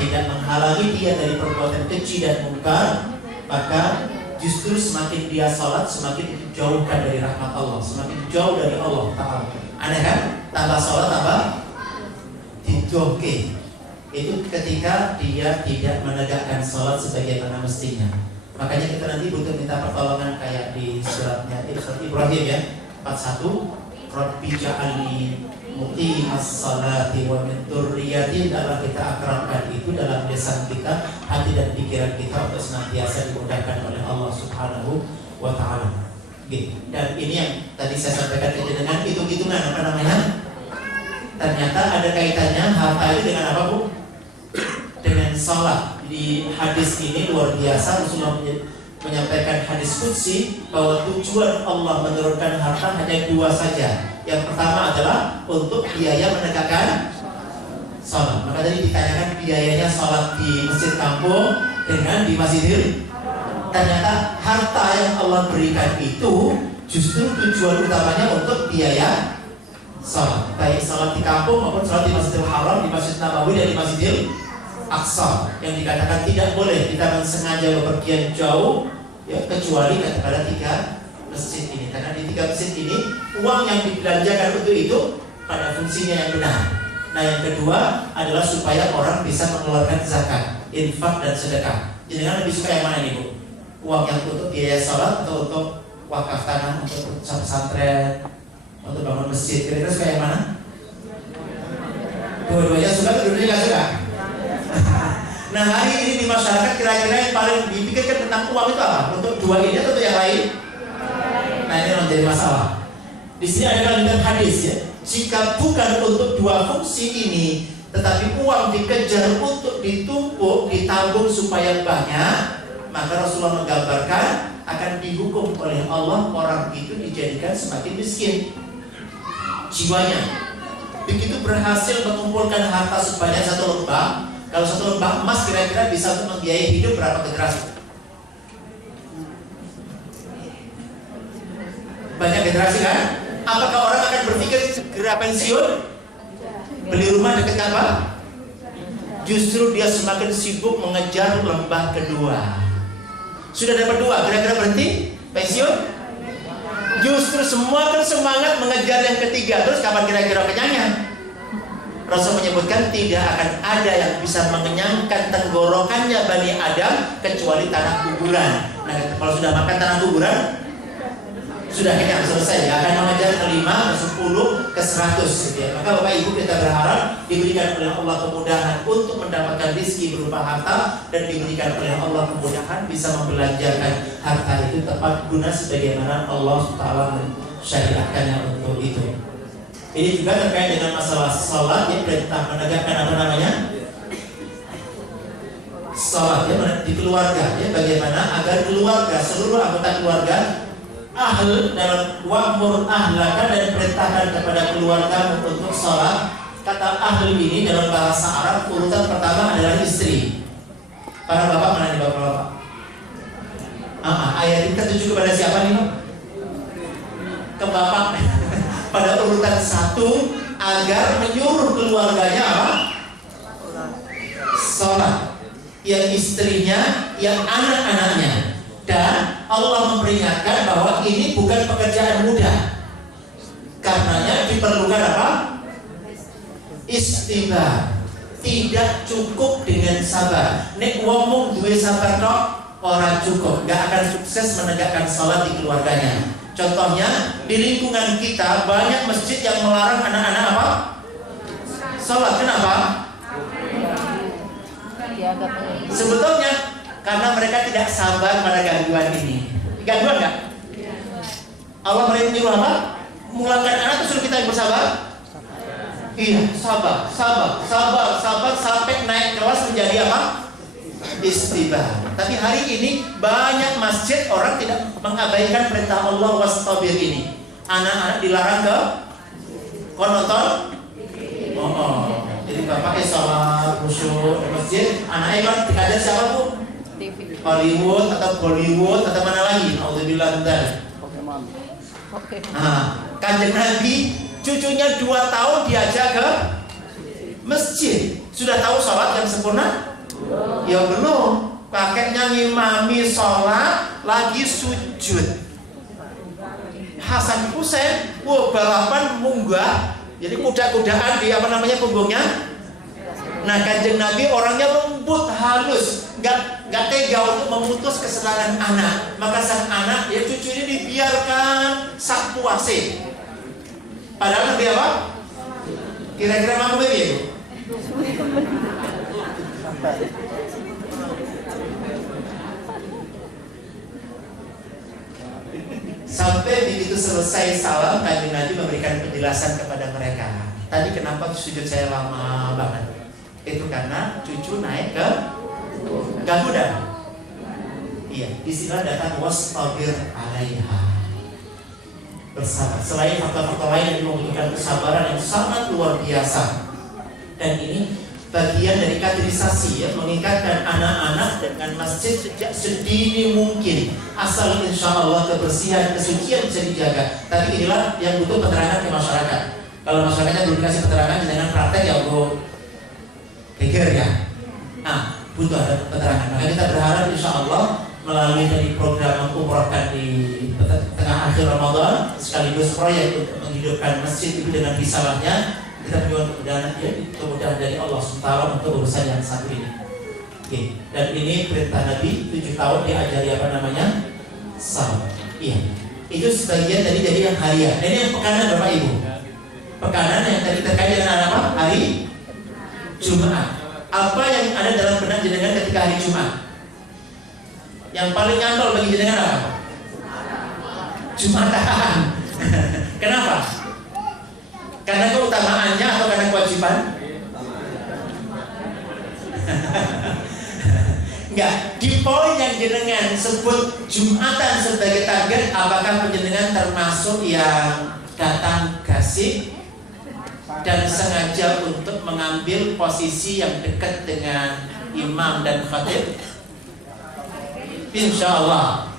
tidak menghalangi dia dari perbuatan keji dan munkar, maka justru semakin dia sholat, semakin dijauhkan dari rahmat Allah, semakin jauh dari Allah Ta'ala. Aneh kan? Tambah sholat, tambah dijoke. Itu ketika dia tidak menegakkan sholat sebagaimana mestinya. Makanya kita nanti butuh minta pertolongan kayak di suratnya surat Ibrahim ya, 41, Rabbi ja'alni muqimas sholati wa min dzurriyyati. Dalam kita akrabkan itu dalam lisan kita, hati dan pikiran kita untuk senantiasa dimudahkan oleh Allah Subhanahu wa Ta'ala. Gitu. Dan ini yang tadi saya sampaikan dengan hitung-hitungan apa namanya? Ternyata ada kaitannya harta itu dengan apa, Bu? Dengan sholat. Di hadis ini luar biasa, Rasulullah menyampaikan hadis qudsi bahwa tujuan Allah menurunkan harta hanya dua saja. Yang pertama adalah untuk biaya menegakkan sholat. Maka tadi ditanyakan biayanya sholat di masjid kampung dengan di Masjidil. Ternyata harta yang Allah berikan itu justru tujuan utamanya untuk biaya sholat, baik sholat di kampung maupun sholat di Masjidil Haram, di Masjid Nabawi dan di Masjidil Aqsa. Yang dikatakan tidak boleh kita sengaja bepergian jauh ya, kecuali pada 3 masjid ini. Karena di 3 masjid ini uang yang dibelanjakan untuk itu pada fungsinya yang benar. Nah, yang kedua adalah supaya orang bisa mengeluarkan zakat, infak dan sedekah. Jadi kan lebih suka yang mana nih, Bu? Uang yang untuk biaya sholat atau untuk wakaf tanah, untuk pesantren, untuk bangun masjid? Kira-kira suka yang mana? Dua-duanya suka atau dua-duanya nggak suka? Nah, hari ini di masyarakat kira-kira yang paling dipikirkan tentang uang itu apa? Untuk dua ini atau untuk yang lain? Nah, ini yang menjadi masalah. Di sini ada kalimat hadis ya. Jika bukan untuk dua fungsi ini, tetapi uang dikejar untuk ditumpuk, ditabung supaya banyak, maka Rasulullah menggambarkan akan dihukum oleh Allah orang itu dijadikan semakin miskin jiwanya. Begitu berhasil mengumpulkan harta sebanyak 1 lembah, kalau 1 lembah emas kira-kira bisa untuk membiayai hidup berapa generasi? Banyak generasi kan? Apakah orang akan berpikir segera pensiun? Beli rumah dekat apa? Justru dia semakin sibuk mengejar lembah kedua. Sudah dapat 2, kira-kira berhenti? Pensiun? Justru semua kan semangat mengejar yang ketiga. Terus kapan kira-kira kenyangnya? Rasul menyebutkan tidak akan ada yang bisa mengenyangkan tenggorokannya Bani Adam kecuali tanah kuburan. Nah, kalau sudah makan tanah kuburan, sudah kenyang, selesai. Ya, akan mengejar ke 5, ke 10, ke 100 gitu ya. Maka Bapak Ibu kita berharap diberikan oleh Allah kemudahan untuk mendapatkan rezeki berupa harta, dan diberikan oleh Allah kemudahan bisa membelanjakan harta itu tepat guna sebagaimana Allah SWT syariatkannya untuk itu. Ini juga terkait dengan masalah sholat ya, perintah menegakkan apa namanya? Sholat ya di keluarga ya, bagaimana agar keluarga, seluruh anggota keluarga dalam wa'mur ahlaka, dan perintahkan kepada keluarga untuk sholat. Kata ahl ini dalam bahasa Arab urutan pertama adalah istri. Para bapak mana nih bapak-bapak? Ayat ini tertuju kepada siapa nih, Pak? Ke bapak. Pada urutan 1 agar menyuruh keluarganya apa? Sholat. Yang istrinya, yang anak-anaknya. Dan Allah memperingatkan bahwa ini bukan pekerjaan mudah. Karenanya diperlukan apa? Istighfar. Tidak cukup dengan sabar. Nek wong duwe sabar tok ora cukup, gak akan sukses menegakkan sholat di keluarganya. Contohnya di lingkungan kita banyak masjid yang melarang anak-anak apa? Sholat. Kenapa? Sebetulnya karena mereka tidak sabar pada gangguan ini. Gangguan nggak? Allah menyuruh apa? Memulangkan anak itu suruh kita yang bersabar. Iya, sabar sampai naik kelas menjadi apa? Istighfar. Tapi hari ini banyak masjid orang tidak mengabaikan perintah Allah wastabir ini. Anak-anak dilarang ke nonton. Jadi bapaknya sholat khusyuk di masjid, anaknya kan dikajar siapa, Bu? Hollywood atau Bollywood atau mana lagi? Alhamdulillah bentar. Kanjeng Nabi cucunya 2 tahun diajak ke masjid. Sudah tahu sholat yang sempurna? Ya belum. Kakeknya ngimami sholat lagi sujud. Hasan Husain, balapan munggah. Jadi kuda-kudaan di punggungnya. Nah, Kanjeng Nabi orangnya lembut, halus, nggak tega untuk memutus kesenangan anak. Maka sang anak, ya cucu ini dibiarkan sak puase. Padahal Nabi apa? Kira-kira mampu begitu. Sampai begitu selesai salam, Kanjeng Nabi memberikan penjelasan kepada mereka. Tadi kenapa sujud saya lama banget? Itu karena cucu naik ke garuda. Iya, istilah datang wastabir alaiha. Bersabar. Selain faktor-faktor lain yang membutuhkan kesabaran yang sangat luar biasa. Dan ini bagian dari kaderisasi, ya, mengingatkan anak-anak dengan masjid sejak sedini mungkin, asal insya Allah kebersihan, kesucian bisa dijaga. Tapi inilah yang butuh penerangan ke masyarakat. Kalau masyarakatnya belum dikasih penerangan dengan praktek ya belum geger ya. Nah, butuh ada penerangan. Maka kita berharap insya Allah melalui dari program mengumrohkan di tengah akhir Ramadan sekaligus proyek untuk menghidupkan masjid itu dengan risalahnya. Kita berdoa kemudahan dari Allah SWT untuk urusan yang satu ini. Oke. Dan ini perintah Nabi 7 tahun diajari salat. Iya. Itu sebagian dari yang harian. Dan yang pekanan Bapak Ibu. Pekanan yang tadi terkait dengan apa? Hari Jumat. Apa yang ada dalam benak jenengan ketika hari Jumat? Yang paling nyantol bagi jenengan apa? Jumatan. Kenapa? Karena keutamaannya atau karena kewajiban? Enggak. Di poin yang jenengan sebut Jumatan sebagai target, apakah penjenengan termasuk yang datang gasik dan sengaja untuk mengambil posisi yang dekat dengan imam dan khatib? Insya Allah.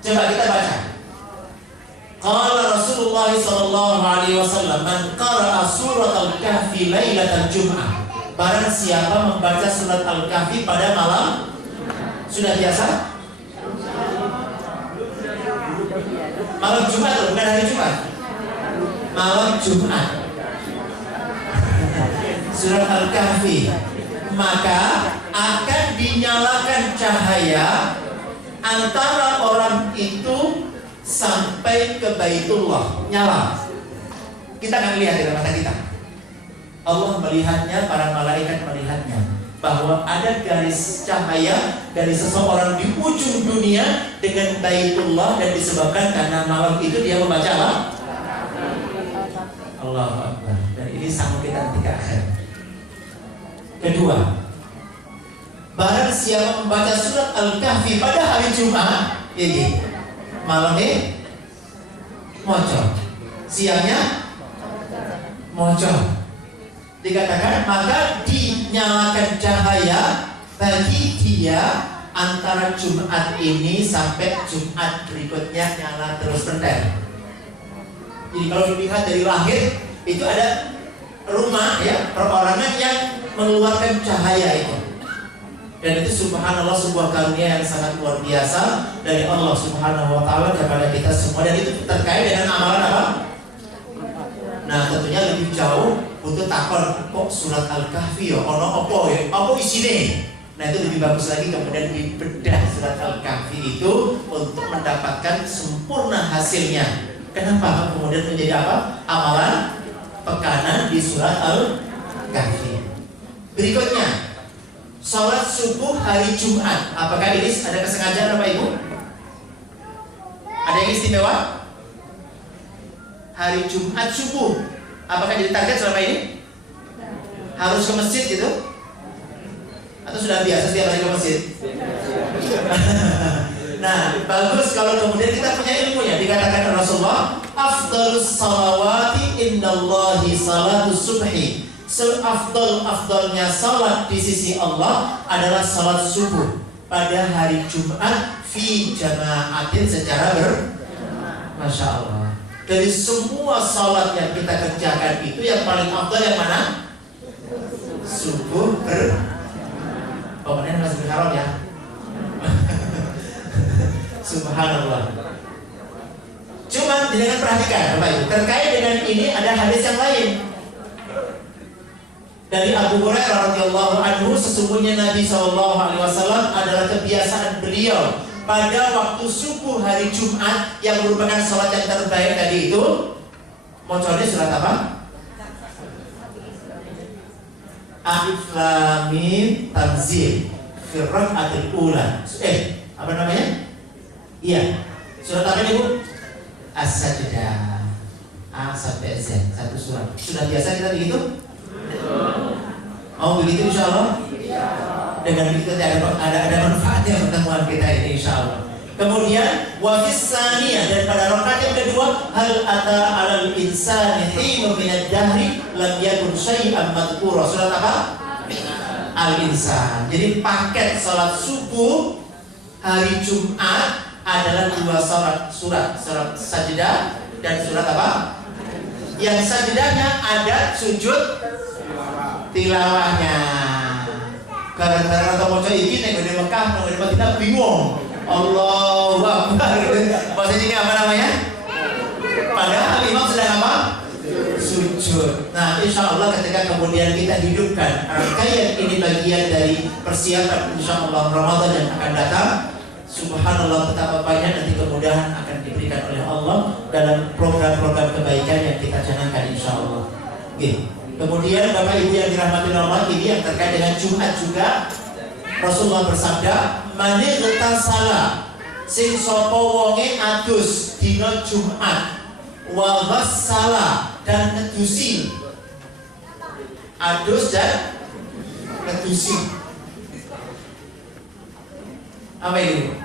Coba kita baca. Qala Rasulullah sallallahu alaihi wasallam, man qara'a surat al-kahfi lailatal jum'ah. Barang siapa membaca surat al-kahfi pada malam, sudah biasa? Malam Jumat, bukan hari Jumat. Malam Jumat. Surat al-kahfi, maka akan dinyalakan cahaya antara orang itu sampai ke Baitullah, nyala. Kita akan lihat dengan mata kita. Allah melihatnya, para malaikat melihatnya, bahwa ada garis cahaya dari seseorang di ujung dunia dengan Baitullah, dan disebabkan karena malam itu dia membaca apa? Allahu Akbar. Dan ini sambung kita nanti ke akhir. Kedua, barang siapa membaca surat Al-Kahfi pada hari Jumat, ini malamnya moco, siangnya moco. Dikatakan maka dinyalakan cahaya bagi dia antara Jumat ini sampai Jumat berikutnya, nyala terus bentar. Jadi kalau dilihat dari lahir itu ada rumah, ya, perorangan yang mengeluarkan cahaya itu. Dan itu subhanallah sebuah karunia yang sangat luar biasa dari Allah Subhanahu wa taala kepada kita semua, dan itu terkait dengan amalan apa? Nah, tentunya lebih jauh butuh takon, kok surat Al-Kahfi ya ono apa ya? Apa isine? Nah, itu lebih bagus lagi kemudian dibedah surat Al-Kahfi itu untuk mendapatkan sempurna hasilnya. Kenapa kemudian menjadi apa? Amalan pekanan di surat Al-Kahfi. Berikutnya, salat subuh hari Jumat. Apakah ini ada kesengajaan Bapak Ibu? Ada yang istimewa? Hari Jumat subuh, apakah jadi target selama ini? Harus ke masjid gitu? Atau sudah biasa setiap hari ke masjid? Nah, bagus kalau kemudian kita punya ilmunya. Dikatakan Rasulullah, afdalus salawati indallahi salatus subhi. Seafdal-afdalnya salat di sisi Allah adalah salat subuh pada hari Jumat fi jama'atin, secara Masya Allah. Dari semua salat yang kita kerjakan itu yang paling afdal yang mana? subuh pokoknya masih haram ya. Subhanallah. Cuma dengan perhatikan Bapak Ibu, terkait dengan ini ada hadis yang lain dari Abu Hurairah radhiyallahu anhu, sesungguhnya Nabi SAW adalah kebiasaan beliau pada waktu subuh hari Jumat yang merupakan sholat yang terbaik tadi itu, mocornya surat apa? Alif Lam Mim Tanzil fi rak'atil ula. Apa namanya? Iya. Surat apa nih, Bu? As-Sajdah. A sampai Z, satu surat. Sudah biasa kita begitu? Mau begitu insyaallah? Dengan begitu ada manfaatnya pertemuan kita ini insyaallah. Kemudian wafis saniyah, dan pada rakaat yang kedua, hal ata alal insani hinu minad dahri lam yakun syai'an madhkura. Surat apa? Al-Insan. Jadi paket salat subuh hari Jumat adalah dua surat Sajdah dan surat apa? Yang Sajdahnya ada sujud tilawahnya. Karena atau mau iki nek di Mekah, nek di Madinah bingung. Allahu Akbar. Maksudnya apa namanya? Padahal imam sedang apa? Sujud. Nah, insya Allah ketika kemudian kita hidupkan rangkaian ini bagian dari persiapan insya Allah Ramadan yang akan datang. Subhanallah, betapa banyak nanti kemudahan akan diberikan oleh Allah dalam program-program kebaikan yang kita canangkan insya Allah. Oke. Kemudian Bapak Ibu yang dirahmati Allah, ini yang terkait dengan Jumat juga. Rasulullah bersabda, "Mane ghatasala sing sapa wonge adus dina Jumat, wa ghassala dan ngedusi." Adus dan ngedusi. Apa ini?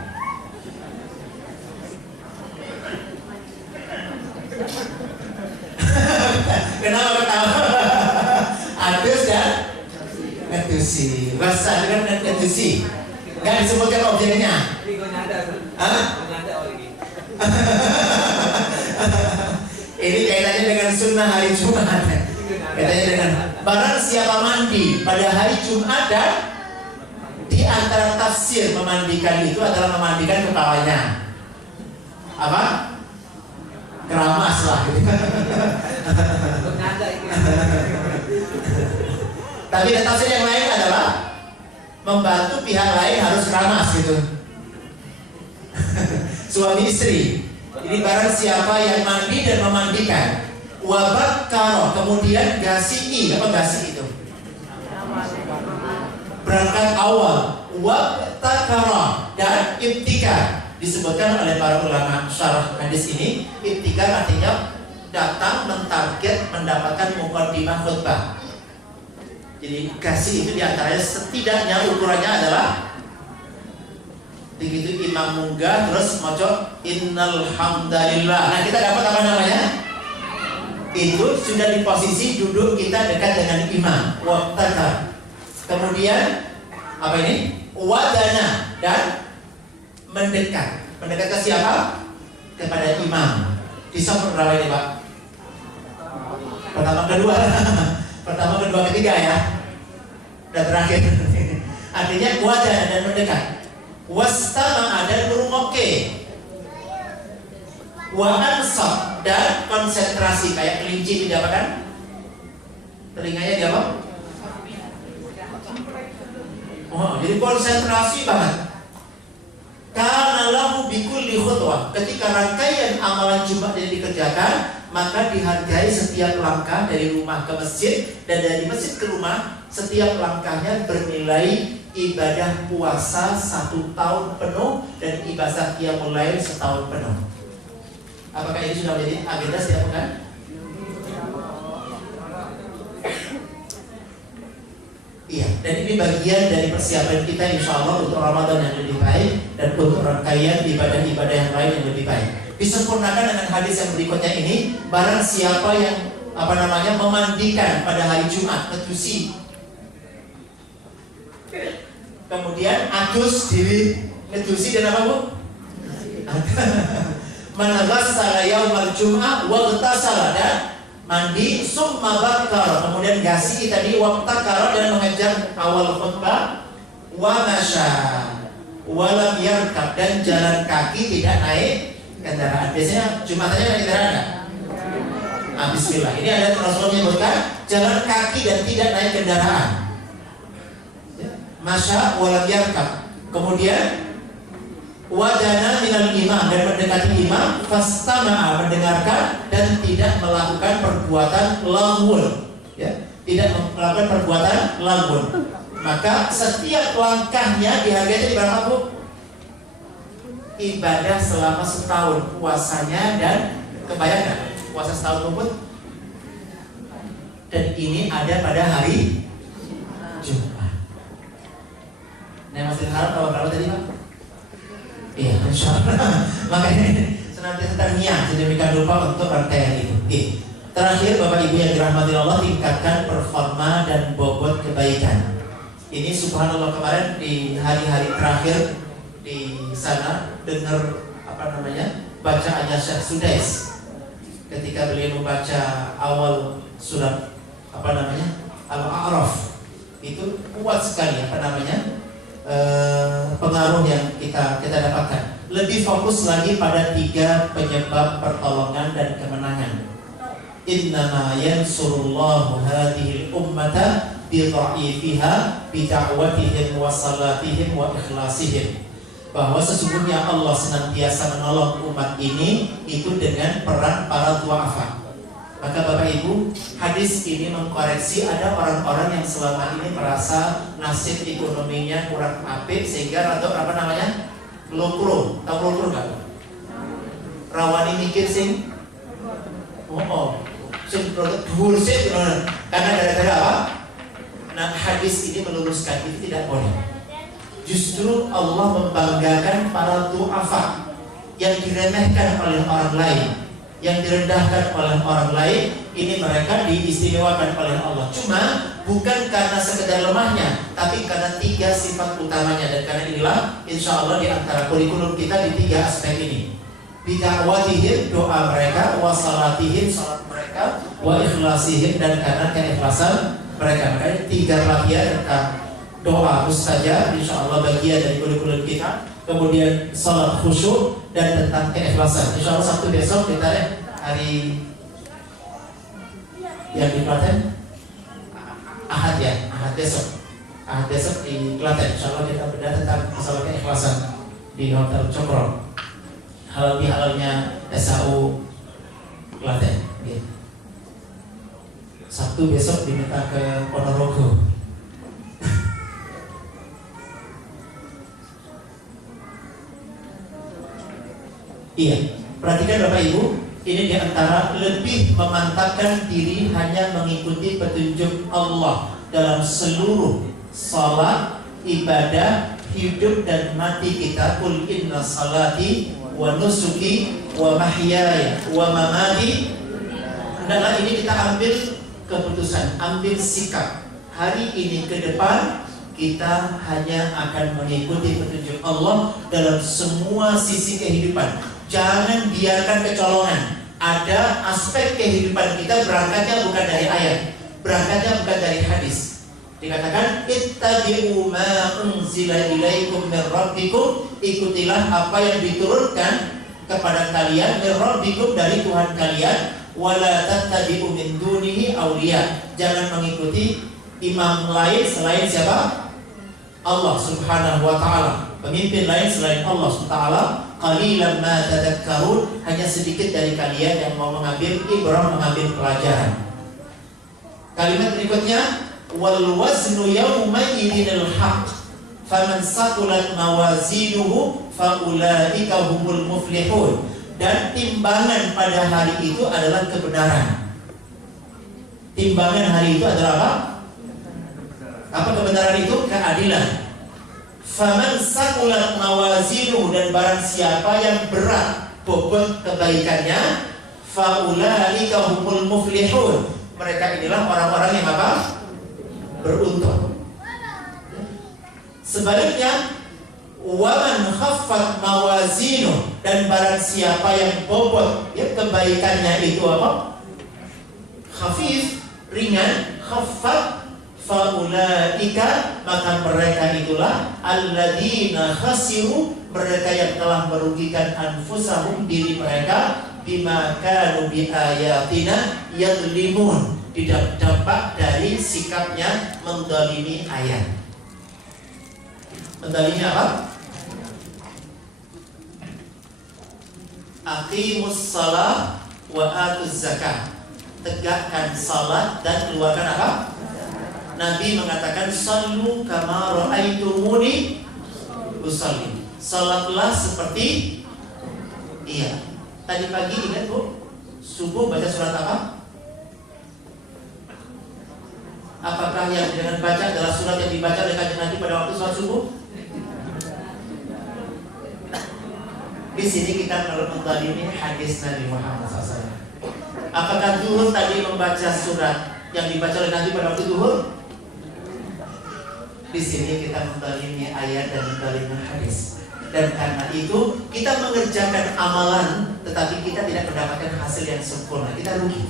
Kenapa ketawa? Adus dan ngedusi. Rasa dengan ngedusi. Enggak disebutkan objeknya. Ini kaitannya dengan sunnah hari Jumat. Kaitannya dengan barang siapa mandi pada hari Jumat, dan di antara tafsir memandikan itu adalah memandikan kepalanya. Apa? Keramas lah gitu. Tapi tafsir yang lain adalah membantu pihak lain harus keramas gitu. Suami istri. Ini barang siapa yang mandi dan memandikan, wabakkaro, kemudian gasi'i. Apa gasi itu? Berangkat awal. Wabtakara dan ibtikar. Disebutkan oleh para ulama syarah hadis ini, ibtikar artinya datang mentarget mendapatkan muqaddimah khutbah. Jadi kasih itu diantaranya setidaknya ukurannya adalah begitu imam munggah terus maca innal hamdalillah. Nah, kita dapat apa namanya? Itu sudah di posisi duduk kita dekat dengan imam. Waqtaka. Kemudian apa ini? Wadana dan mendekat. Mendekat ke siapa? Kepada imam. Disebut berapa ini, Pak? Pertama, kedua. Pertama, kedua, ketiga ya. Dan terakhir. Artinya wadana dan mendekat. Wastama'a dan merungokke. Wa ansab dan konsentrasi, kayak kelinci tidak apa kan? Telinganya dia apa? Oh, jadi konsentrasi banget. Karena lahu bikulli khutwah, ketika rangkaian amalan Jumat ini dikerjakan, maka dihargai setiap langkah dari rumah ke masjid, dan dari masjid ke rumah setiap langkahnya bernilai ibadah puasa 1 tahun penuh dan ibadah qiyamul lail setahun penuh. Apakah ini sudah menjadi agenda setiap pekan? Iya, dan ini bagian dari persiapan kita insya Allah untuk Ramadan yang lebih baik dan untuk rangkaian ibadah-ibadah yang lain yang lebih baik. Disempurnakan dengan hadis yang berikutnya ini, barang siapa yang memandikan pada hari Jumat, ngedusi, kemudian adus diri, ngedusi dan apa, Bu? Man ghassala yaumal jum'ah wa ghtasala, dan mandi, summa bakar, kemudian gasi tadi, wabtakar, dan mengejar awal khutbah, wa masya, walam yarkab, dan jalan kaki tidak naik kendaraan. Biasanya Jumatannya naik kendaraan nggak? Bismillah. Ini ada Rasulullah menyebutkan jalan kaki dan tidak naik kendaraan. Masya walam yarkab. Kemudian wajana minal imam, dan mendekati imam, fastama'a, mendengarkan dan tidak melakukan perbuatan laghun, ya, tidak melakukan perbuatan laghun. Maka setiap langkahnya dihargai berapa, Bu? Ibadah selama setahun puasanya, dan kebayang puasa setahun pun. Dan ini ada pada hari Jumat. Nah, Masjidil Haram tahun berapa tadi, Pak? Iya, insya Allah. Makanya senantiasa terniat sedemikian rupa untuk rangkaian itu. Terakhir, Bapak Ibu yang dirahmati Allah, tingkatkan performa dan bobot kebaikan. Ini subhanallah, kemarin di hari-hari terakhir di sana dengar bacaannya Syekh Sudais ketika beliau membaca awal surat Al-A'raf. Itu kuat sekali pengaruh yang kita dapatkan. Lebih fokus lagi pada 3 penyebab pertolongan dan kemenangan. Innama yansurullahu hadhil ummata bi dha'ifiha bi da'watihim wa salatihim wa ikhlasihim. Bahwa sesungguhnya Allah senantiasa menolong umat ini itu dengan peran para du'afa. Maka Bapak Ibu, hadis ini mengkoreksi ada orang-orang yang selama ini merasa nasib ekonominya kurang apik sehingga rada lukro. Tahu lukro enggak? Rawani mikir sing sing dhuwur sik karena gara-gara apa? Nah, hadis ini meluruskan itu tidak boleh. Justru Allah membanggakan para du'afa yang diremehkan oleh orang lain, yang direndahkan oleh orang lain. Ini mereka diistimewakan oleh Allah. Cuma bukan karena sekedar lemahnya, tapi karena 3 sifat utamanya. Dan karena inilah insya Allah di antara kurikulum kita di 3 aspek ini. Bida'watihim, doa mereka, wa salatihim, salat mereka, wa ikhlasihim, dan karena keikhlasan mereka. Makanya 3 bagian tentang doa mustajab insya Allah bagian dari kurikulum kita. Kemudian salat khusyuk dan tentang keikhlasan. Insya Allah Sabtu besok kita hari yang di Klaten, Ahad besok di Klaten. Insya Allah kita beda tentang masalah keikhlasan di Hotel Cokro. Halal bihalalnya SAU Klaten. Sabtu besok diminta ke Ponorogo. Iya, perhatikan Bapak Ibu, ini diantara lebih memantapkan diri hanya mengikuti petunjuk Allah dalam seluruh salat, ibadah, hidup dan mati kita. Qul inna salati wa nusuki wa mahyaya wa mamati. Hendaklah ini kita ambil keputusan, ambil sikap. Hari ini ke depan kita hanya akan mengikuti petunjuk Allah dalam semua sisi kehidupan. Jangan biarkan kecolongan. Ada aspek kehidupan kita berangkatnya bukan dari ayat, berangkatnya bukan dari hadis. Dikatakan ittabi'u ma unzila ilaikum min rabbikum, ikutilah apa yang diturunkan kepada kalian min rabbikum, dari Tuhan kalian, wala tattabi'u min dunihi awliya, jangan mengikuti imam lain selain siapa? Allah Subhanahu wa taala, pemimpin lain selain Allah Subhanahu wa taala. Qalilan ma tadhakkarun, hanya sedikit dari kalian yang mau mengambil ibrah, mengambil pelajaran. Kalimat berikutnya, wal waznu yawma idinil haqq faman saqulat mawazinuhu faulaika humul muflihun. Dan timbangan pada hari itu adalah kebenaran. Timbangan hari itu adalah apa? Apa kebenaran itu? Keadilan. Faman saqulat mawazinuhu, dan barang siapa yang berat bobot kebaikannya, faulaika humul muflihun, mereka inilah orang-orang yang apa? Beruntung. Sebaliknya, waman khaffat mawazinuhu, dan barang siapa yang bobot kebaikannya itu apa? khafif, ringan, khaffaf, faulaika, maka mereka itulah alladzina khasiru, mereka yang telah merugikan anfusahum, diri mereka, bima kanu bi ayatina yadlimun, tidak dampak dari sikapnya mendalimi ayat. Mendalimi apa? Aqimus shalah wa atuz zakah, tegakkan salat dan keluarkan apa? Nabi mengatakan sallu kama ra'aitumuni usalli, salatlah seperti iya. Tadi pagi ingat Bu, subuh baca surat apa? Apakah yang dengan baca adalah surat yang dibaca oleh Kanjeng Nabi pada waktu sholat subuh? Di sini kita mendalimi hadis Nabi Muhammad SAW. Apakah zuhur tadi membaca surat yang dibaca oleh Nabi pada waktu zuhur? Di sini kita mendalimi ayat dan mendalimi hadis. Dan karena itu kita mengerjakan amalan, tetapi kita tidak mendapatkan hasil yang sempurna, kita rugi.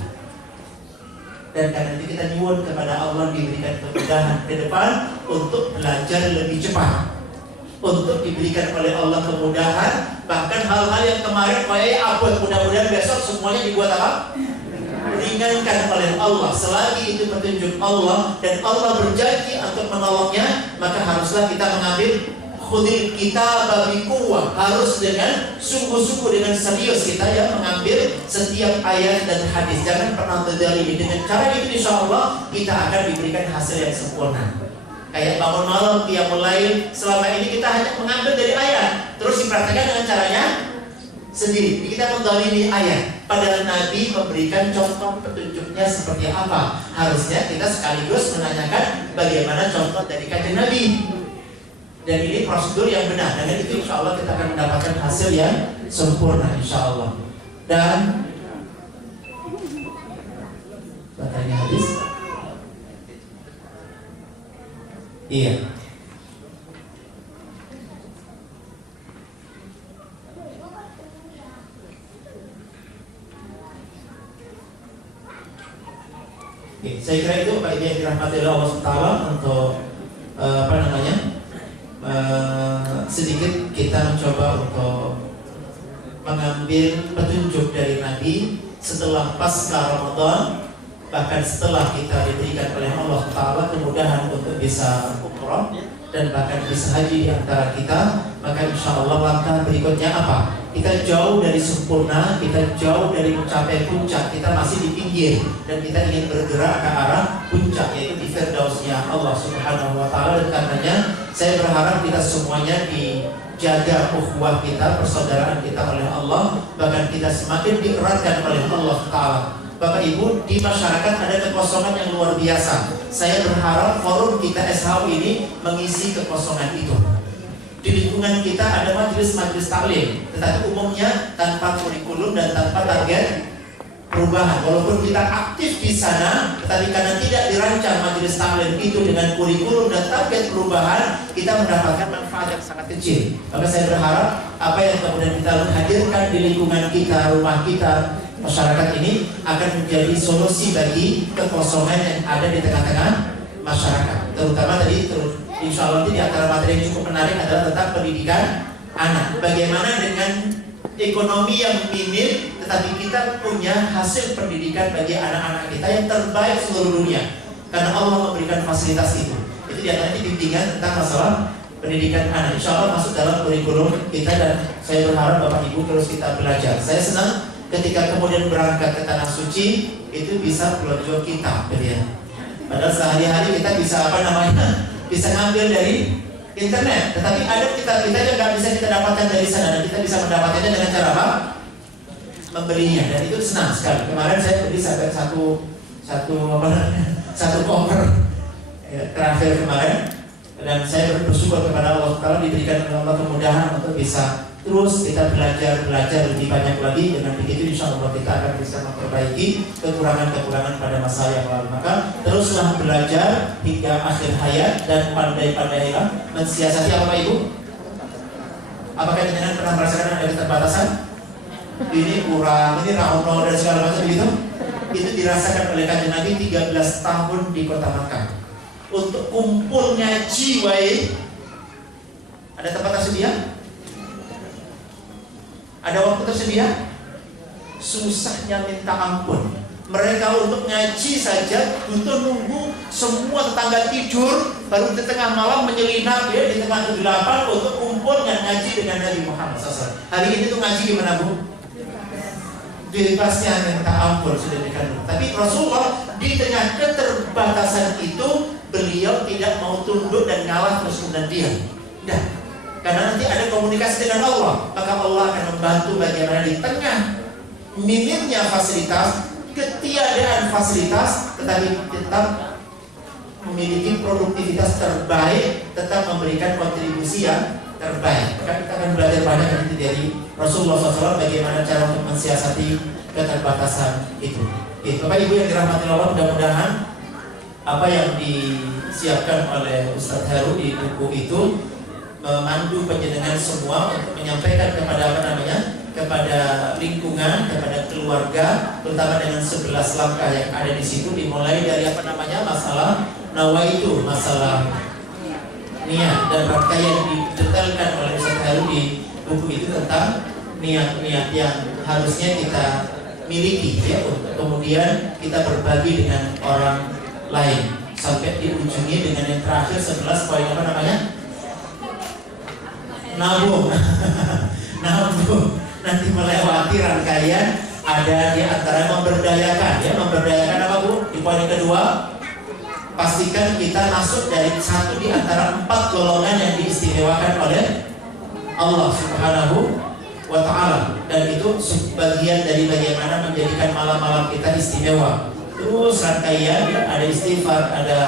Dan karena itu kita nyuwun kepada Allah diberikan kemudahan ke depan untuk belajar lebih cepat, untuk diberikan oleh Allah kemudahan. Bahkan hal-hal yang kemarin abot, mudah-mudahan besok semuanya dibuat apa? Ringankan oleh Allah. Selagi itu petunjuk Allah dan Allah berjanji untuk menolongnya, maka haruslah kita mengambil khudil kitab bi quwwah, harus dengan sungguh-sungguh, dengan serius kita ya mengambil setiap ayat dan hadis. Jangan pernah terdalimi. Dengan cara itu insyaallah kita akan diberikan hasil yang sempurna. Kayak bangun malam, qiyamul lail, selama ini kita hanya mengambil dari ayat, terus dipraktikkan dengan caranya sendiri. Kita mendalimi ayat, padahal Nabi memberikan contoh petunjuknya seperti apa. Harusnya kita sekaligus menanyakan bagaimana contoh dari Kanjeng Nabi. Dan ini prosedur yang benar. Dengan itu insya Allah kita akan mendapatkan hasil yang sempurna insya Allah. Dan baterainya habis. Iya. Oke, saya kira itu Pak Ibu yang dirahmati Allah SWT untuk sedikit kita mencoba untuk mengambil petunjuk dari Nabi setelah pasca Ramadan, bahkan setelah kita diberikan oleh Allah Ta'ala kemudahan untuk bisa umrah dan bahkan bisa haji di antara kita. Maka insya Allah langkah berikutnya apa? Kita jauh dari sempurna, kita jauh dari mencapai puncak, kita masih di pinggir dan kita ingin bergerak ke arah puncak, yaitu di Firdausnya Allah Subhanahu wa Ta'ala. Dan karenanya saya berharap kita semuanya dijaga ukhuwah kita, persaudaraan kita oleh Allah, bahkan kita semakin dieratkan oleh Allah Ta'ala. Bapak Ibu, di masyarakat ada kekosongan yang luar biasa. Saya berharap forum kita SHU ini mengisi kekosongan itu. Di lingkungan kita ada majelis-majelis taklim, tetapi umumnya tanpa kurikulum dan tanpa target perubahan. Walaupun kita aktif di sana, tetapi karena tidak dirancang majelis taklim itu dengan kurikulum dan target perubahan, kita mendapatkan manfaat yang sangat kecil. Maka saya berharap apa yang kemudian kita hadirkan di lingkungan kita, rumah kita, masyarakat ini akan menjadi solusi bagi kekosongan yang ada di tengah-tengah masyarakat. Terutama tadi insya Allah di antara materi yang cukup menarik adalah tentang pendidikan anak. Bagaimana dengan ekonomi yang minim, tetapi kita punya hasil pendidikan bagi anak-anak kita yang terbaik seluruh dunia, karena Allah memberikan fasilitas itu. Itu diantaranya bimbingan tentang masalah pendidikan anak. Insya Allah masuk dalam kurikulum kita dan saya berharap Bapak Ibu terus kita belajar. Saya senang ketika kemudian berangkat ke Tanah Suci itu bisa belajar kitab, ya. Padahal sehari-hari kita bisa bisa ngambil dari internet, tetapi ada kitab-kitab yang nggak bisa kita dapatkan dari sana dan kita bisa mendapatkannya dengan cara apa? Membelinya, dan itu senang sekali. Kemarin saya beli sampai satu koper terakhir kemarin, dan saya bersyukur kepada Allah kalau diberikan oleh Allah kemudahan untuk bisa terus kita belajar lebih banyak lagi. Dengan begitu insya Allah kita akan bisa memperbaiki kekurangan-kekurangan pada masa yang lalu. Maka teruslah belajar hingga akhir hayat dan pandai-pandailah mensiasati apa Pak Ibu? Apakah dengan pernah merasakan ada keterbatasan? Ini kurang, ini rawan dan segala macam begitu? itu dirasakan oleh Kanjeng Nabi 13 tahun di kota Makkah. Untuk kumpul ngaji wae, ada tempat tersedia? Ada waktu tersedia? Susahnya minta ampun. Mereka untuk ngaji saja butuh nunggu semua tetangga tidur, baru di tengah malam menyelinap ya di tengah kegelapan untuk kumpul dan ngaji dengan Nabi Muhammad SAW. Hari ini tuh ngaji gimana Bu? Bebasnya minta ampun sudah dikandung. Tapi Rasulullah di tengah keterbatasan itu beliau tidak mau tunduk dan ngalah terus kemudian diam. Tidak. Karena nanti ada komunikasi dengan Allah, maka Allah akan membantu bagaimana di tengah minimnya fasilitas, ketiadaan fasilitas, tetapi tetap memiliki produktivitas terbaik, tetap memberikan kontribusi yang terbaik. Maka kita akan belajar banyak nanti dari Rasulullah SAW bagaimana cara untuk mensiasati keterbatasan itu. Bapak Ibu yang dirahmati Allah, mudah-mudahan apa yang disiapkan oleh Ustadz Heru di buku itu memandu penjenengan semua untuk menyampaikan kepada kepada lingkungan, kepada keluarga, terutama dengan 11 langkah yang ada di situ, dimulai dari masalah nawaitu, masalah niat dan rangkaian yang didetailkan oleh Ustadz Heru di buku itu tentang niat-niat yang harusnya kita miliki ya, untuk kemudian kita berbagi dengan orang lain sampai diujungi dengan yang terakhir 11 poin nabung. Nabung nanti melewati rangkaian ada di antara memberdayakan ya, memberdayakan apa Bu? Di poin kedua, pastikan kita masuk dari satu di antara 4 golongan yang diistimewakan oleh Allah Subhanahu wa Ta'ala, dan itu bagian dari bagaimana menjadikan malam-malam kita istimewa. Terus rangkaian ya, ada istighfar, ada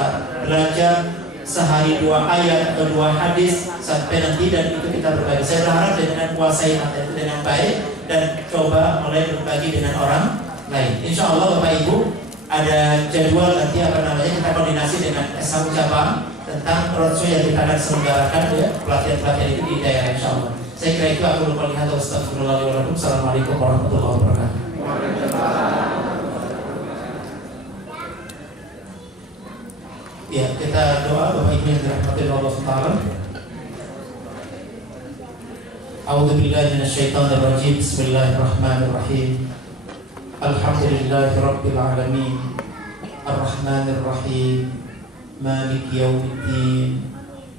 belajar sehari 2 ayat atau 2 hadis sampai nanti, dan itu kita berbagi. Saya berharap dengan kuasai materi itu dengan baik dan coba mulai berbagi dengan orang lain. Insya Allah Bapak Ibu ada jadwal nanti kita koordinasi dengan SHU Cabang tentang roadshow yang kita akan selenggarakan ya, pelatihan-pelatihan itu di daerah Insya Allah. Saya kira itu aku lupa lihat. Astagfirullahaladzim. Assalamualaikum warahmatullahi wabarakatuh. Ya, kita doa Bapak Ibu yang dirahmati Allah Subhanahu. A'udzu billahi minasyaitonir rajim. Bismillahirrahmanirrahim. Alhamdulillahirabbil alamin. Arrahmanir rahim. Maliki yaumiddin.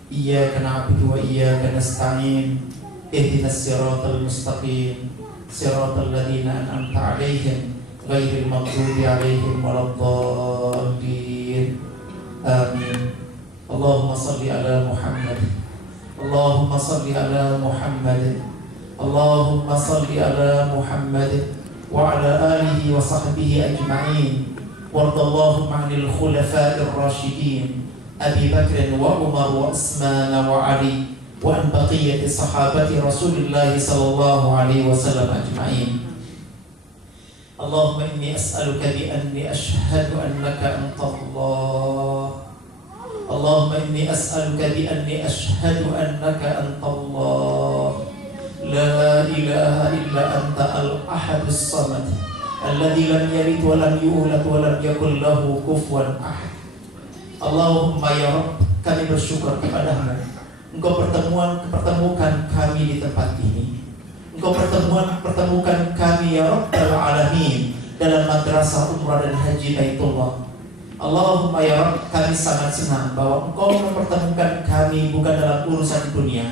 Iyyaka na'budu wa iyyaka nasta'in. Ihdinas siratal mustaqim. Siratal ladzina an'amta 'alaihim ghairil maghdubi 'alaihim waladdallin. Amin. Allahumma salli ala Muhammad. Allahumma salli ala Muhammad. Allahumma salli ala Muhammad wa ala alihi wa sahbihi ajma'in. Wardallahumma 'anil khulafa'ir rasyidin Abi Bakr wa Umar wa Utsman wa Ali wa an baqiyati sahabati Rasulillah sallallahu alaihi wasallam ajma'in. Allahumma inni as'aluka bi anni ashhadu annaka anta Allah. Allahumma inni as'aluka bi anni ashhadu annaka anta Allah. La ilaha illa anta al-ahadus samad alladzi lam yalid wa lam yulad wa lam yakul lahu kufuwan ahad. Allahumma ya Rabb, kami bersyukur kepadamu. Engkau pertemukan kami di tempat ini. Engkau pertemukan kami ya Rabbal Alamin dalam madrasah umrah dan haji Baitullah. Allahumma ya Rabb, kami sangat senang bahwa Engkau mempertemukan kami bukan dalam urusan dunia.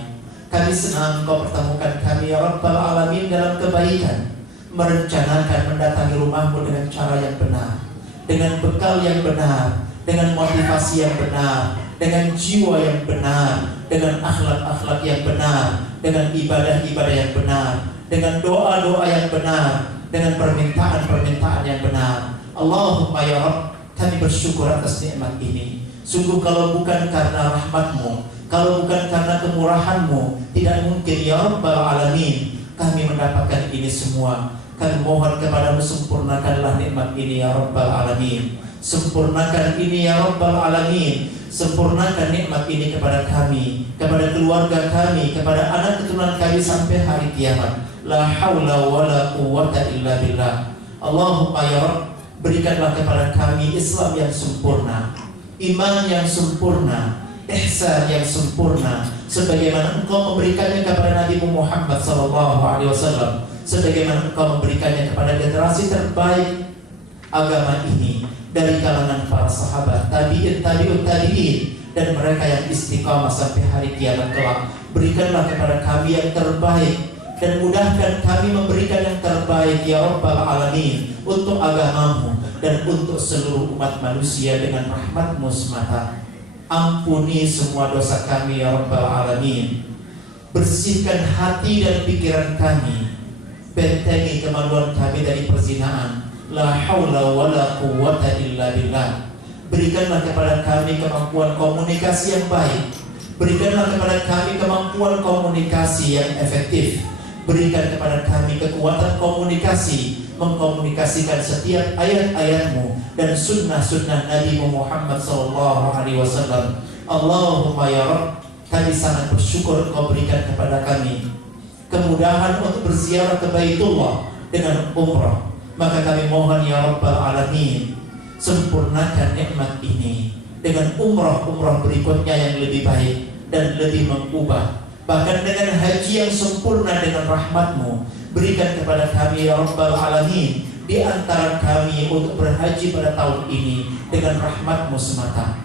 Kami senang Engkau pertemukan kami ya Rabbal Alamin dalam kebaikan, merencanakan mendatangi rumahmu dengan cara yang benar, dengan bekal yang benar, dengan motivasi yang benar, dengan jiwa yang benar, dengan akhlak-akhlak yang benar, dengan ibadah-ibadah yang benar, dengan doa-doa yang benar, dengan permintaan-permintaan yang benar. Allahumma ya Rabb, kami bersyukur atas nikmat ini. Sungguh kalau bukan karena rahmat-Mu, kalau bukan karena kemurahan-Mu, tidak mungkin ya Rabbal Alamin kami mendapatkan ini semua. Kami mohon kepadamu, sempurnakanlah nikmat ini ya Rabbal Alamin. Sempurnakan ini ya Rabbal Alamin. Sempurnakan nikmat ini kepada kami, kepada keluarga kami, kepada anak keturunan kami sampai hari kiamat. La haula wa la quwwata illa billah. Allahumma ya Rabb, Berikanlah kepada kami Islam yang sempurna, iman yang sempurna, ihsan yang sempurna, sebagaimana Engkau memberikannya kepada Nabi Muhammad SAW, sebagaimana Engkau memberikannya kepada generasi terbaik agama ini dari kalangan para sahabat, tabi'in, tabi'ut tabi'in, dan mereka yang istiqamah sampai hari kiamat kelak. Berikanlah kepada kami yang terbaik dan mudahkan kami memberikan yang terbaik ya Rabbal Alamin untuk agamamu dan untuk seluruh umat manusia dengan rahmat-Mu semata. Ampuni semua dosa kami ya Rabbal Alamin. Bersihkan hati dan pikiran kami. Bentengi kemaluan kami dari perzinaan. La haula wa la quwwata illa billah. Berikanlah kepada kami kemampuan komunikasi yang baik. Berikanlah kepada kami kemampuan komunikasi yang efektif. Berikan kepada kami kekuatan komunikasi, mengkomunikasikan setiap ayat-ayat-Mu dan sunnah-sunnah Nabi Muhammad SAW. Allahumma ya Rabb, kami sangat bersyukur Engkau berikan kepada kami kemudahan untuk berziarah ke Baitullah dengan umrah. Maka kami mohon ya Rabbal Alamin, sempurnakan nikmat ini dengan umrah-umrah berikutnya yang lebih baik dan lebih mengubah. Bahkan dengan haji yang sempurna dengan rahmat-Mu. Berikan kepada kami ya Rabbal Alamin di antara kami untuk berhaji pada tahun ini dengan rahmat-Mu semata,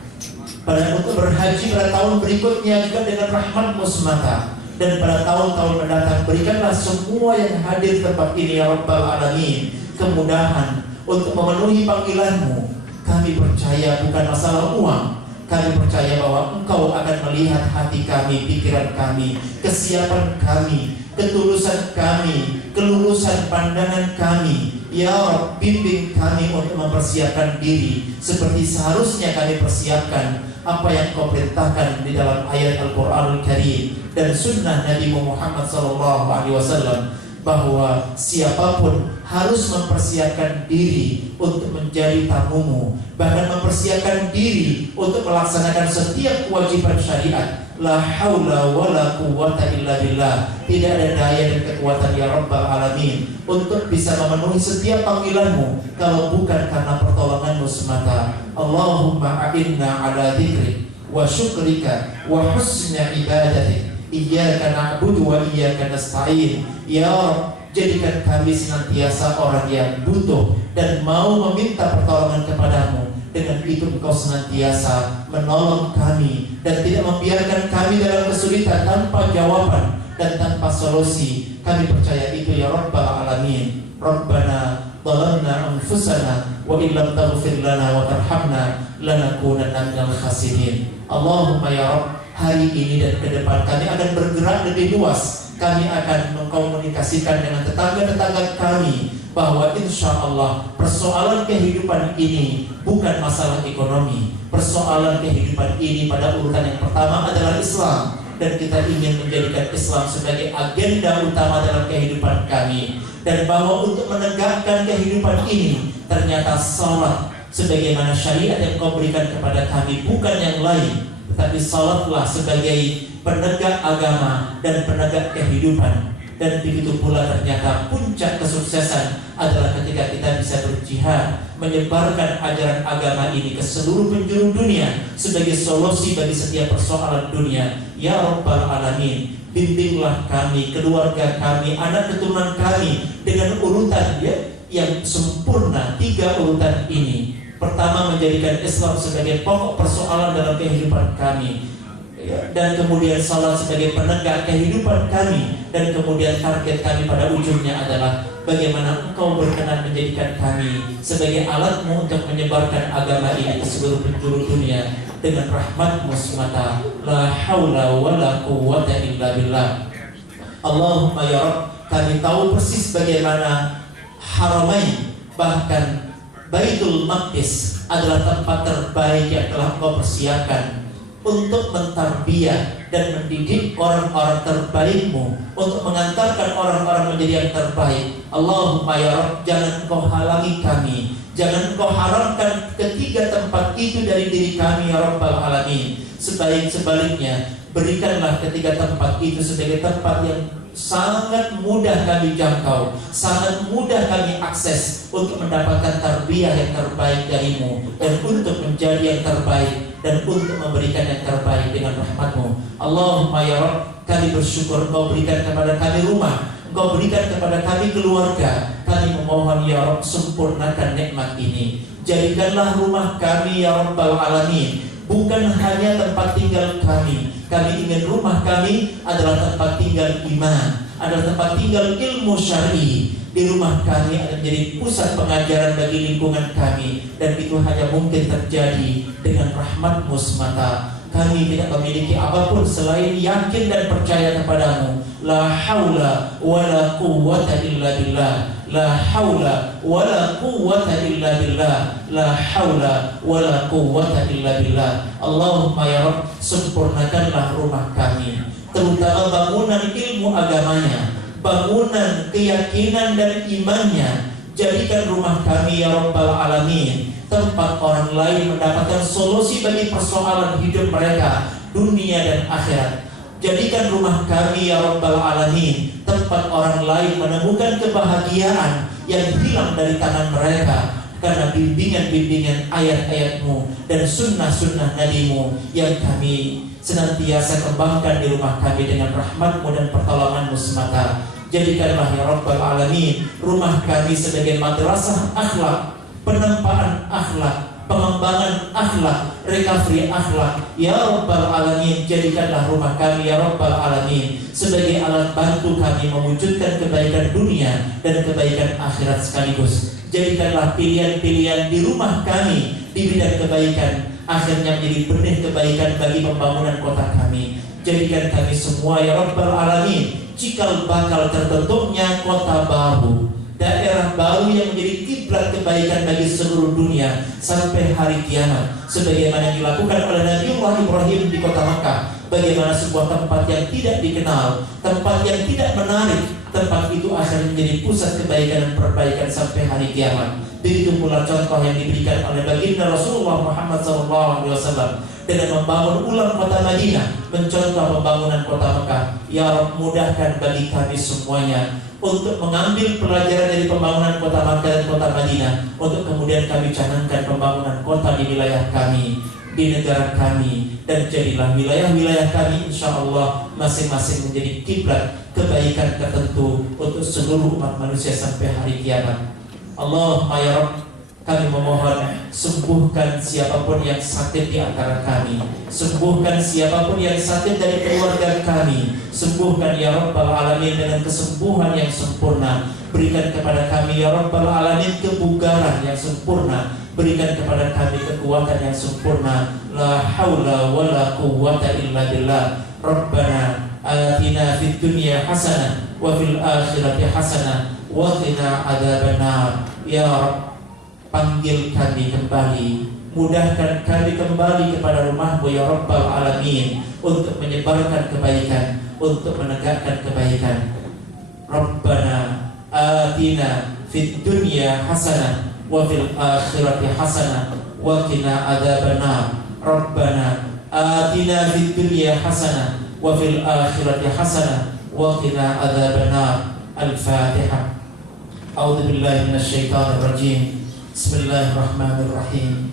pada untuk berhaji pada tahun berikutnya juga dengan rahmat-Mu semata, dan pada tahun-tahun mendatang berikanlah semua yang hadir tempat ini ya Rabbal Alamin kemudahan untuk memenuhi panggilan-Mu. Kami percaya bukan masalah uang. Kami percaya bahwa Engkau akan melihat hati kami, pikiran kami, kesiapan kami, ketulusan kami, kelulusan pandangan kami. Ya Rabb, bimbing kami untuk mempersiapkan diri seperti seharusnya kami persiapkan apa yang Kau perintahkan di dalam ayat Al-Quranul Karim dan sunnah Nabi Muhammad SAW, bahwa siapapun harus mempersiapkan diri untuk menjadi tamumu, bahkan mempersiapkan diri untuk melaksanakan setiap kewajiban syariat. La haula wa la quwwata illa billah. Tidak ada daya dan kekuatan ya Rabbal Alamin untuk bisa memenuhi setiap panggilan-Mu kalau bukan karena pertolongan-Mu semata. Allahumma a'inna ala dzikrik wa syukrika wa husni ibadatik. Iyyaka na'budu wa iyyaka nasta'in. Ya Rabb, jadikan kami senantiasa orang yang butuh dan mau meminta pertolongan kepadamu. Dengan itu Engkau senantiasa menolong kami dan tidak membiarkan kami dalam kesulitan tanpa jawaban dan tanpa solusi. Kami percaya itu ya Rabbal Alamin. Rabbana dhalamna anfusana wa illam taghfir lana wa tarhamna lanakunanna minal khasirin. Allahumma ya Rabb, hari ini dan ke depan kami akan bergerak lebih luas. Kami akan mengkomunikasikan dengan tetangga-tetangga kami bahwa insya Allah persoalan kehidupan ini bukan masalah ekonomi. Persoalan kehidupan ini pada urutan yang pertama adalah Islam, dan kita ingin menjadikan Islam sebagai agenda utama dalam kehidupan kami. Dan bahwa untuk menegakkan kehidupan ini ternyata salat sebagaimana syariat yang Kau berikan kepada kami bukan yang lain, tetapi salatlah sebagai penegak agama dan penegak kehidupan. Dan begitu pula ternyata puncak kesuksesan adalah ketika kita bisa berjihad menyebarkan ajaran agama ini ke seluruh penjuru dunia sebagai solusi bagi setiap persoalan dunia. Ya Rabbal Alamin, bimbinglah kami, keluarga kami, anak keturunan kami dengan urutan yang sempurna. 3 urutan ini. Pertama, menjadikan Islam sebagai pokok persoalan dalam kehidupan kami, dan kemudian salat sebagai penegak kehidupan kami, dan kemudian target kami pada ujungnya adalah bagaimana Engkau berkenan menjadikan kami sebagai alat-Mu untuk menyebarkan agama ini ke seluruh penjuru dunia dengan rahmat-Mu semata. La haula wa la quwwata illa billah. Allahumma ya Rabb, kami tahu persis bagaimana Haramain, bahkan Baitul Maqdis adalah tempat terbaik yang telah Engkau persiapkan untuk mentarbiyah dan mendidik orang-orang terbaik-Mu, untuk mengantarkan orang-orang menjadi yang terbaik. Allahumma ya Rabb, jangan Engkau halangi kami, jangan Engkau haramkan ketiga tempat itu dari diri kami ya Rabbal Alamin. Sebaliknya, berikanlah ketiga tempat itu sebagai tempat yang sangat mudah kami jangkau, sangat mudah kami akses untuk mendapatkan tarbiyah yang terbaik darimu, dan untuk menjadi yang terbaik, dan untuk memberikan yang terbaik dengan rahmat-Mu. Allahumma ya Rabb, kami bersyukur Engkau berikan kepada kami rumah, Engkau berikan kepada kami keluarga. Kami memohon ya Rabb, sempurnakan nikmat ini. Jadikanlah rumah kami ya Rabbal Alamin bukan hanya tempat tinggal kami. Kami ingin rumah kami adalah tempat tinggal iman, adalah tempat tinggal ilmu syar'i. Di rumah kami akan menjadi pusat pengajaran bagi lingkungan kami, dan itu hanya mungkin terjadi dengan rahmat-Mu semata. Kami tidak memiliki apapun selain yakin dan percaya kepadamu. La haula wa la quwwata illa billah. La haula wa la quwwata illa billah. La haula wa la quwwata illa billah. Allahumma ya Rabb, sempurnakanlah rumah kami, terutama bangunan ilmu agamanya, bangunan keyakinan dan imannya. Jadikan rumah kami ya Rabbal Alamin tempat orang lain mendapatkan solusi bagi persoalan hidup mereka, dunia dan akhirat. Jadikan rumah kami ya Rabbal Alamin tempat orang lain menemukan kebahagiaan yang hilang dari tangan mereka karena bimbingan-bimbingan ayat-ayat-Mu dan sunnah-sunnah Nabi-Mu yang kami senantiasa kembangkan di rumah kami dengan rahmat-Mu dan pertolongan-Mu semata. Jadikanlah ya Rabbal Alamin rumah kami sebagai madrasah akhlak, penempaan akhlak, pengembangan akhlak, recovery akhlak. Ya Rabbal Alamin, jadikanlah rumah kami ya Rabbal Alamin sebagai alat bantu kami mewujudkan kebaikan dunia dan kebaikan akhirat sekaligus. Jadikanlah pilihan-pilihan di rumah kami di bidang kebaikan akhirnya menjadi benih kebaikan bagi pembangunan kota kami. Jadikan kami semua ya Rabbal Alamin cikal bakal terbentuknya kota baru, daerah baru yang menjadi kiblat kebaikan bagi seluruh dunia sampai hari kiamat, sebagaimana yang dilakukan oleh Nabiullah Ibrahim di kota Makkah. Bagaimana sebuah tempat yang tidak dikenal, tempat yang tidak menarik, tempat itu akan menjadi pusat kebaikan dan perbaikan sampai hari kiamat. Begitu pula contoh yang diberikan oleh baginda Rasulullah Muhammad SAW dengan membangun ulang kota Madinah, mencontoh pembangunan kota Mekah. Ya Rabb, mudahkan bagi kami semuanya untuk mengambil pelajaran dari pembangunan kota Makkah dan kota Madinah, untuk kemudian kami canangkan pembangunan kota di wilayah kami, di negara kami, dan jadilah wilayah-wilayah kami insya Allah masing-masing menjadi kiblat kebaikan tertentu untuk seluruh umat manusia sampai hari kiamat. Allahumma ya Rabb, kami memohon sembuhkan siapapun yang sakit di antara kami, sembuhkan siapapun yang sakit dari keluarga kami, sembuhkan ya Rabbal Alamin dengan kesembuhan yang sempurna. Berikan kepada kami ya Rabbal Alamin kebugaran yang sempurna, berikan kepada kami kekuatan yang sempurna. La haula wa la quwwata illa billah. Rabbana atina fid dunya hasanah wa fil akhirati hasanah wa qina adzabannar. Ya Rabb, panggil kami kembali, mudahkan kami kembali kepada rumah-Mu ya Rabbal Alamin untuk menyebarkan kebaikan, untuk menegakkan kebaikan. Rabbana atina fid dunya hasanah wa fil akhirati hasanah wa qina adzabannar. Rabbana atina fid dunya hasanah wa fil akhirati hasanah wa qina adzabannar. Al-Fatihah. A'udzu billahi minasyaitonir rajim. Bismillahirrahmanirrahim.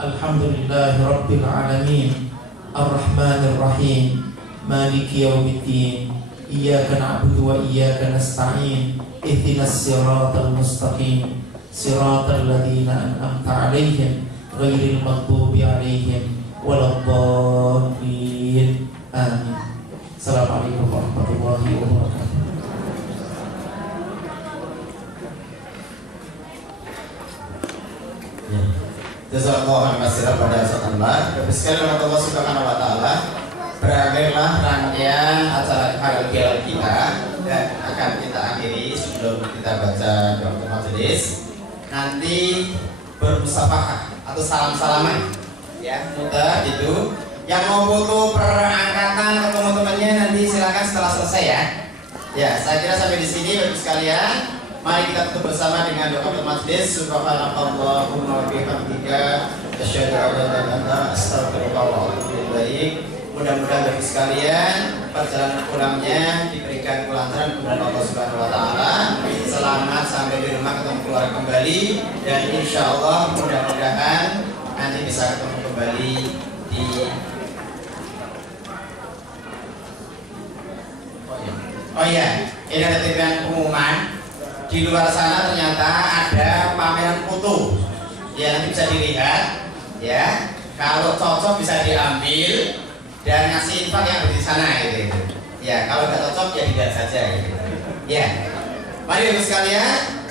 Alhamdulillahi rabbil alamin. Ar-Rahmanir Rahim. Maliki yaumiddin. Iyyaka na'budu wa iyyaka nasta'in. Ihdinas siratal mustaqim. Siratal ladzina an'amta 'alaihim ghairil maghdubi 'alaihim waladdallin. Amin. Assalamualaikum warahmatullahi wabarakatuh. Jazakallahu khairan pada Ustaz. Tapi sekali lagi Allah Subhanahu wa taala, berakhirlah rangkaian acara halal bihalal kita dan akan kita akhiri sebelum kita baca doa majelis. Nanti bermusafahah atau salam-salaman ya, mudah itu. Yang mau foto perangkatan atau teman-temannya nanti silakan setelah selesai ya. Ya, saya kira sampai di sini Bapak sekalian. Mari kita tutup bersama dengan doa majelis. Subhanakallahumma wa bihamdika asyhadu an la ilaha illa anta astaghfiruka wa atubu ilaik. Mudah-mudahan bagi sekalian perjalanan pulangnya diberikan kelancaran kepada Allah Subhanahu wa taala. Selamat sampai di rumah, ketemu keluarga kembali, dan insya Allah mudah-mudahan nanti bisa ketemu kembali di Oh iya, ini ada titipan pengumuman. Di luar sana ternyata ada pameran foto. Ya, nanti bisa dilihat. Ya, kalau cocok bisa diambil dan ngasih infak yang ada di sana gitu. Ya, kalau nggak cocok ya tidak saja gitu. Ya, mari ibu sekalian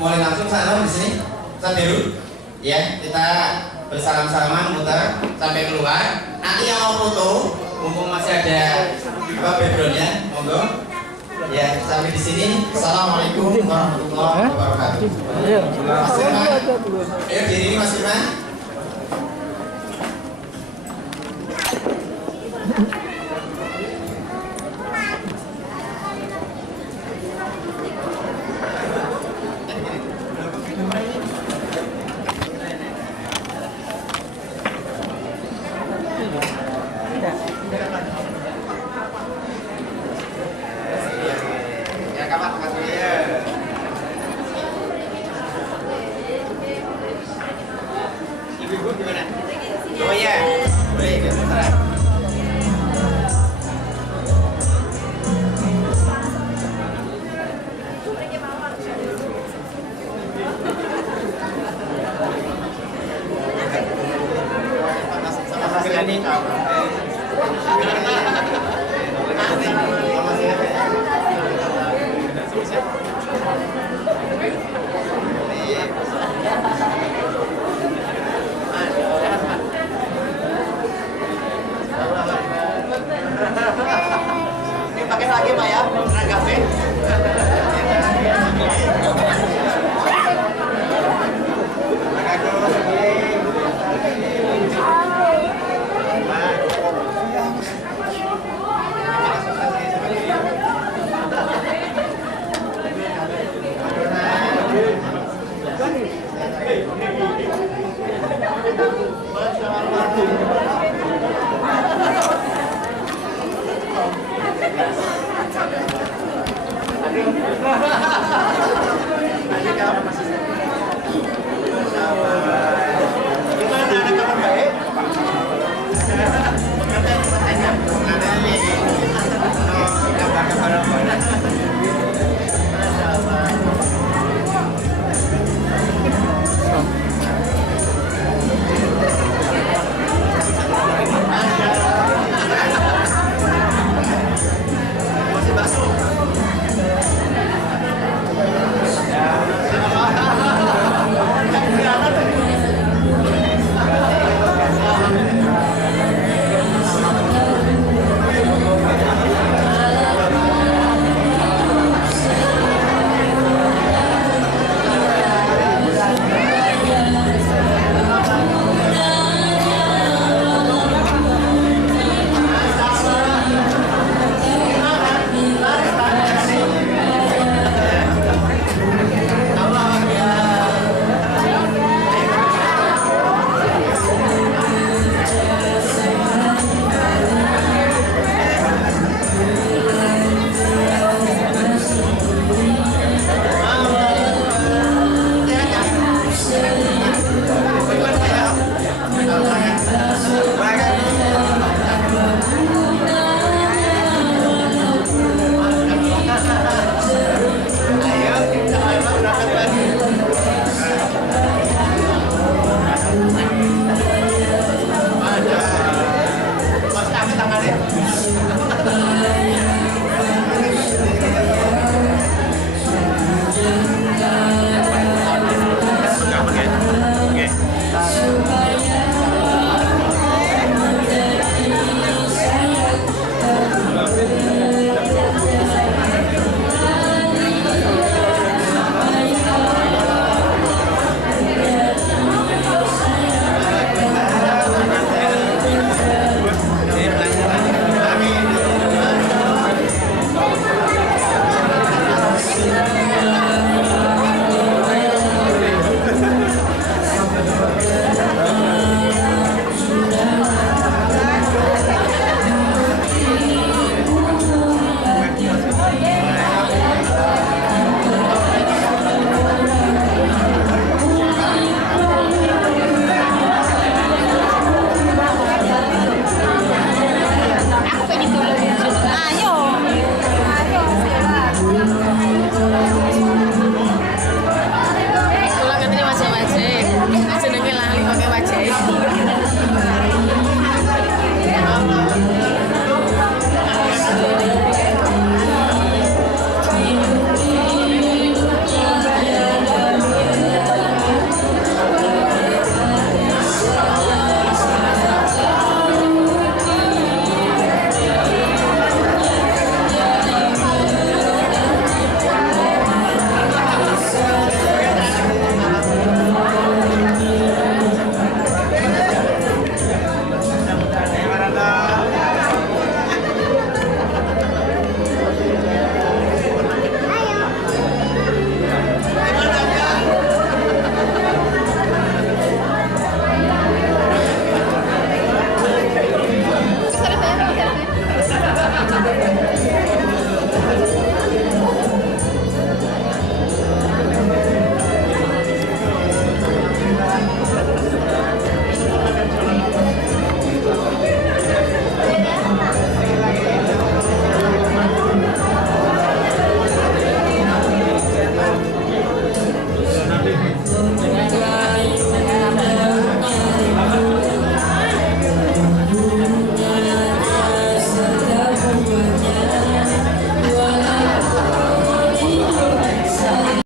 mulai langsung sana di sini. Dulu. Ya, kita bersalaman-salaman muter sampai keluar. Nanti yang mau foto, mumpung masih ada backgroundnya, monggo. Ya, sampai di sini. Assalamualaikum warahmatullahi wabarakatuh. Mas Firman, ayo diri Mas Firman. Ibu gimana? Oh iya, boleh sebentar. Sama sekali pakai lagi Pak ya, seragam